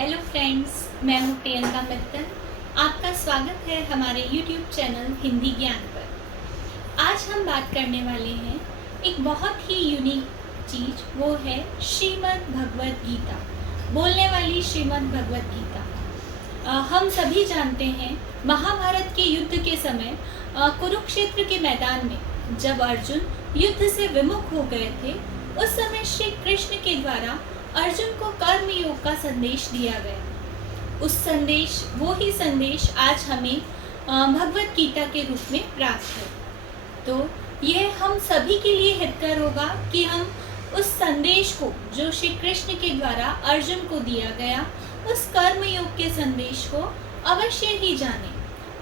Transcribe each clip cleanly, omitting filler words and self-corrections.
Hello friends, मैं हूँ प्रियंका मित्तल। आपका स्वागत है हमारे यूट्यूब चैनल हिंदी ज्ञान पर। आज हम बात करने वाले हैं एक बहुत ही यूनिक चीज़, वो है श्रीमद् भगवद गीता, बोलने वाली श्रीमद् भगवद गीता। हम सभी जानते हैं महाभारत के युद्ध के समय कुरुक्षेत्र के मैदान में जब अर्जुन युद्ध से विमुख हो गए थे, उस समय श्री कृष्ण के द्वारा अर्जुन को कर्म योग का संदेश दिया गया। वो ही संदेश आज हमें भगवद गीता के रूप में प्राप्त है। तो यह हम सभी के लिए हितकर होगा कि हम उस संदेश को, जो श्री कृष्ण के द्वारा अर्जुन को दिया गया, उस कर्म योग के संदेश को अवश्य ही जानें।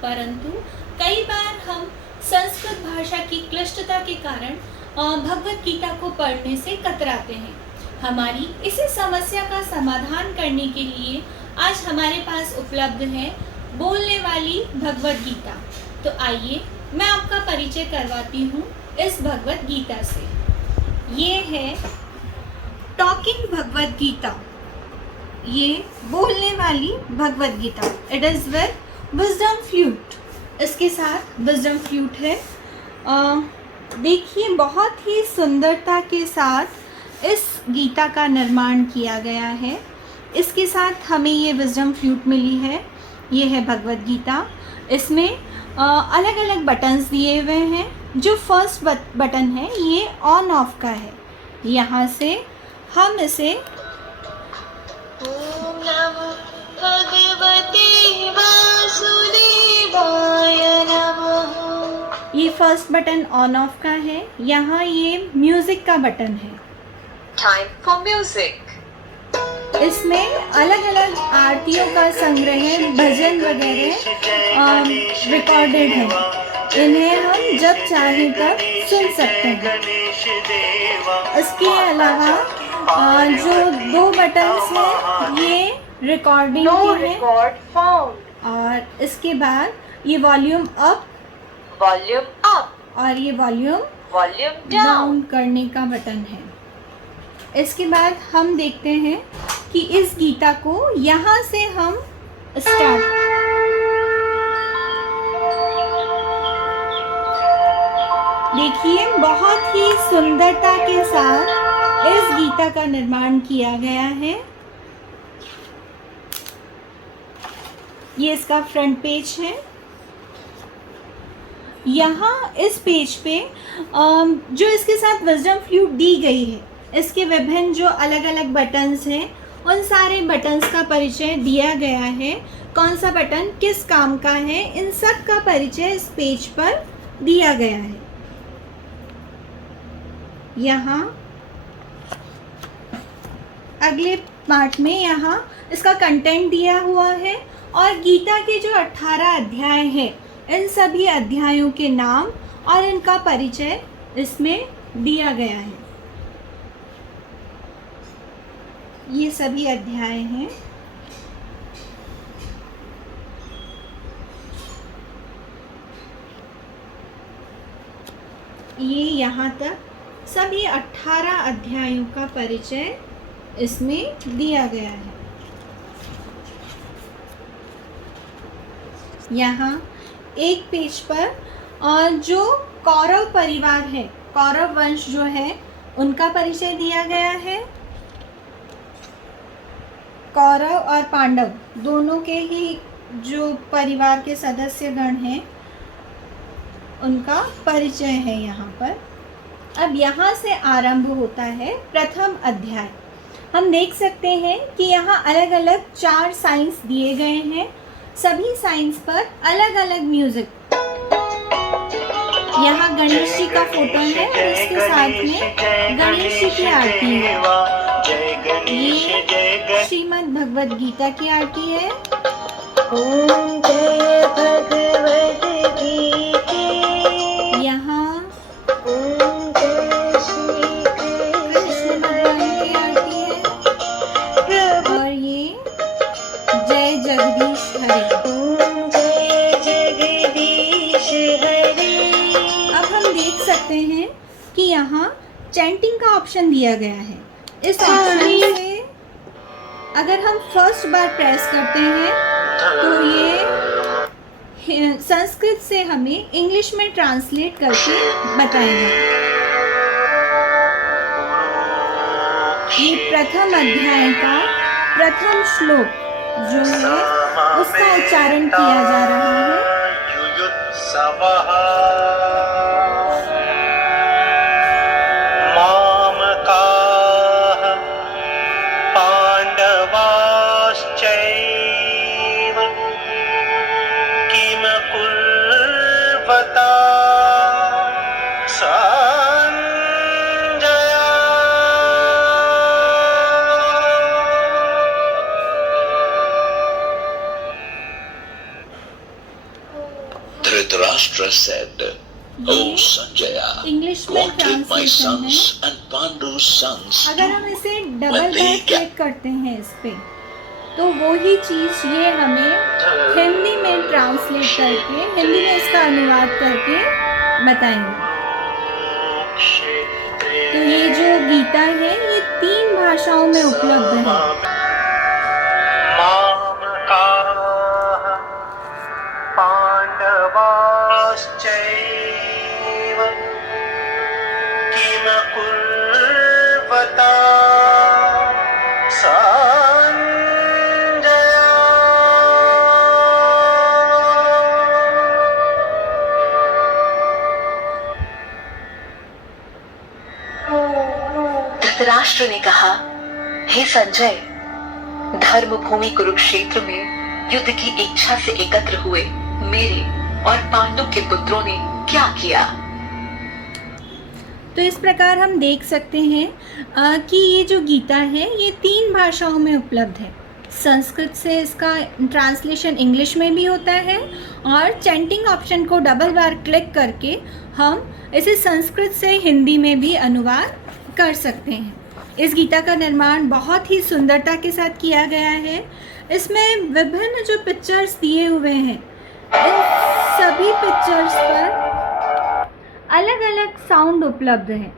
परंतु कई बार हम संस्कृत भाषा की क्लिष्टता के कारण भगवद गीता को पढ़ने से कतराते हैं। हमारी इसी समस्या का समाधान करने के लिए आज हमारे पास उपलब्ध है बोलने वाली भगवद गीता। तो आइए मैं आपका परिचय करवाती हूँ इस भगवद गीता से। ये है टॉकिंग भगवद गीता, ये बोलने वाली Bhagavad Gita. It is with wisdom flute, इसके साथ विजडम फ्लूट है। देखिए, बहुत ही सुंदरता के साथ इस गीता का निर्माण किया गया है। इसके साथ हमें ये विजडम फ्लूट मिली है। ये है भगवद गीता। इसमें अलग अलग बटन्स दिए हुए हैं। जो फर्स्ट बटन है ये ऑन ऑफ का है। यहाँ से हम इसे ओम नमो भगवते वासुदेवाय नमः। ये फर्स्ट बटन ऑन ऑफ का है। यहाँ ये म्यूज़िक का बटन है। Time for music. इसमें अलग अलग आरतियों का संग्रह है, भजन वगैरह रिकॉर्डेड है। इन्हें हम जब चाहे तब सुन सकते हैं। इसके अलावा जो दो बटन्स हैं ये रिकॉर्डिंग के हैं, और इसके बाद ये वॉल्यूम अप, वॉल्यूम अप और ये वॉल्यूम डाउन करने का बटन है। इसके बाद हम देखते हैं कि इस गीता को यहाँ से हम स्टार्ट, देखिए बहुत ही सुंदरता के साथ इस गीता का निर्माण किया गया है। ये इसका फ्रंट पेज है। यहाँ इस पेज पे जो इसके साथ विजडम फ्लूट दी गई है, इसके विभिन्न जो अलग अलग बटन्स हैं, उन सारे बटन्स का परिचय दिया गया है। कौन सा बटन किस काम का है, इन सब का परिचय इस पेज पर दिया गया है। यहाँ अगले पार्ट में यहाँ इसका कंटेंट दिया हुआ है, और गीता के जो 18 अध्याय हैं, इन सभी अध्यायों के नाम और इनका परिचय इसमें दिया गया है। ये सभी अध्याय हैं। ये यहाँ तक सभी 18 अध्यायों का परिचय इसमें दिया गया है। यहाँ एक पेज पर जो कौरव परिवार है, कौरव वंश जो है, उनका परिचय दिया गया है। कौरव और पांडव दोनों के ही जो परिवार के सदस्यगण हैं, उनका परिचय है यहाँ पर। अब यहाँ से आरंभ होता है प्रथम अध्याय। हम देख सकते हैं कि यहाँ अलग अलग 4 साइंस दिए गए हैं। सभी साइंस पर अलग अलग म्यूजिक। यहाँ गणेश जी का फोटो है, और इसके साथ में गणेश जी की आरती है। ये श्रीमद् भगवद गीता की आरती है। ओम जय भगवद गीता। यहाँ ओम जय श्री कृष्ण भगवान की आरती है, और ये जय जगदीश हरे। ओम जय जगदीश हरे। अब हम देख सकते हैं कि यहाँ चैंटिंग का ऑप्शन दिया गया है। इस ऑप्शन से अगर हम फर्स्ट बार प्रेस करते हैं तो ये संस्कृत से हमें इंग्लिश में ट्रांसलेट करके बताएगा। ये प्रथम अध्याय का प्रथम श्लोक जो है उसका उच्चारण किया जा रहा है। मामकाः पाण्डवाश्चैव किम कुर्वता Dhritarashtra said, O Sanjaya, English में what did my ट्रांसलेशन है। sons and Pandu's sons अगर हम do? इसे डबल बार क्लिक करते हैं इस पे तो वो ही चीज़ ये हमें हिंदी में ट्रांसलेट करके, हिंदी में इसका अनुवाद करके बताएंगे। तो ये जो गीता है ये 3 भाषाओं में उपलब्ध है। मामकाः पाण्डवाश्चैव किम कुर्वता धृतराष्ट्र ने कहा, हे संजय, धर्म भूमि कुरुक्षेत्र में युद्ध की इच्छा से एकत्र हुए मेरे और पांडु के पुत्रों ने क्या किया? तो इस प्रकार हम देख सकते हैं कि ये जो गीता है ये 3 भाषाओं में उपलब्ध है। संस्कृत से इसका ट्रांसलेशन इंग्लिश में भी होता है और चैंटिंग ऑप्शन को डबल बार क्लिक करके हम इसे संस्कृत से हिंदी में भी अनुवाद कर सकते हैं। इस गीता का निर्माण बहुत ही सुंदरता के साथ किया गया है। इसमें विभिन्न जो पिक्चर्स दिए हुए हैं इन सभी पिक्चर्स पर अलग अलग साउंड उपलब्ध है।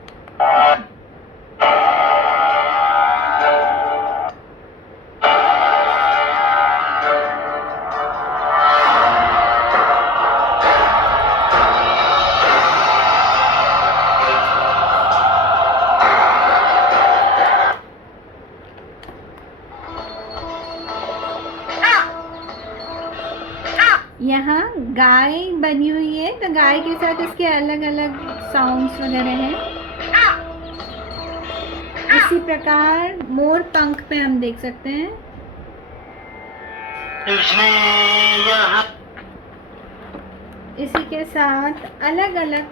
यहाँ गाय बनी हुई है तो गाय के साथ इसके अलग अलग साउंड्स वगैरह हैं। इसी प्रकार मोर पंख पे हम देख सकते हैं। इसी के साथ अलग अलग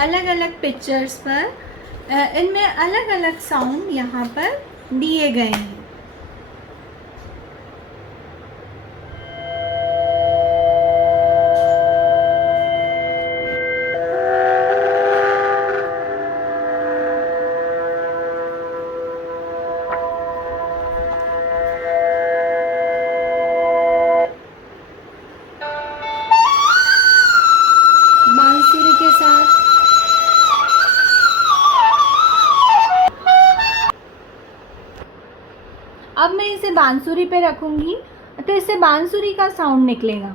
अलग अलग पिक्चर्स पर इनमें अलग अलग साउंड यहाँ पर दिए गए हैं। बांसुरी के साथ अब मैं इसे बांसुरी पे रखूंगी तो इससे बांसुरी का साउंड निकलेगा।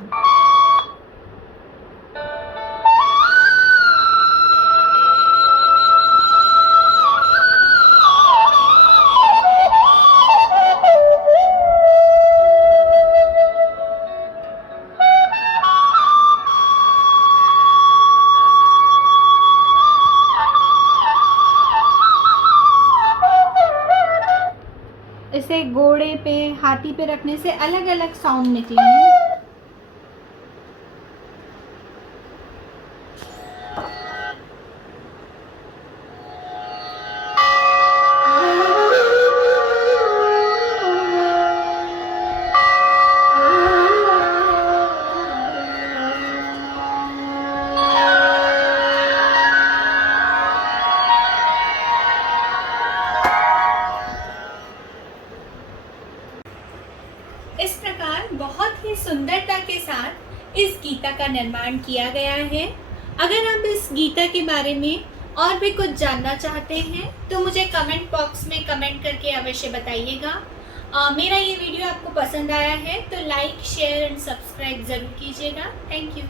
इसे घोड़े पे, हाथी पे रखने से अलग अलग साउंड निकलेंगे। अनुसार बहुत ही सुंदरता के साथ इस गीता का निर्माण किया गया है। अगर आप इस गीता के बारे में और भी कुछ जानना चाहते हैं तो मुझे कमेंट बॉक्स में कमेंट करके अवश्य बताइएगा। मेरा ये वीडियो आपको पसंद आया है तो लाइक, शेयर एंड सब्सक्राइब ज़रूर कीजिएगा। Thank you.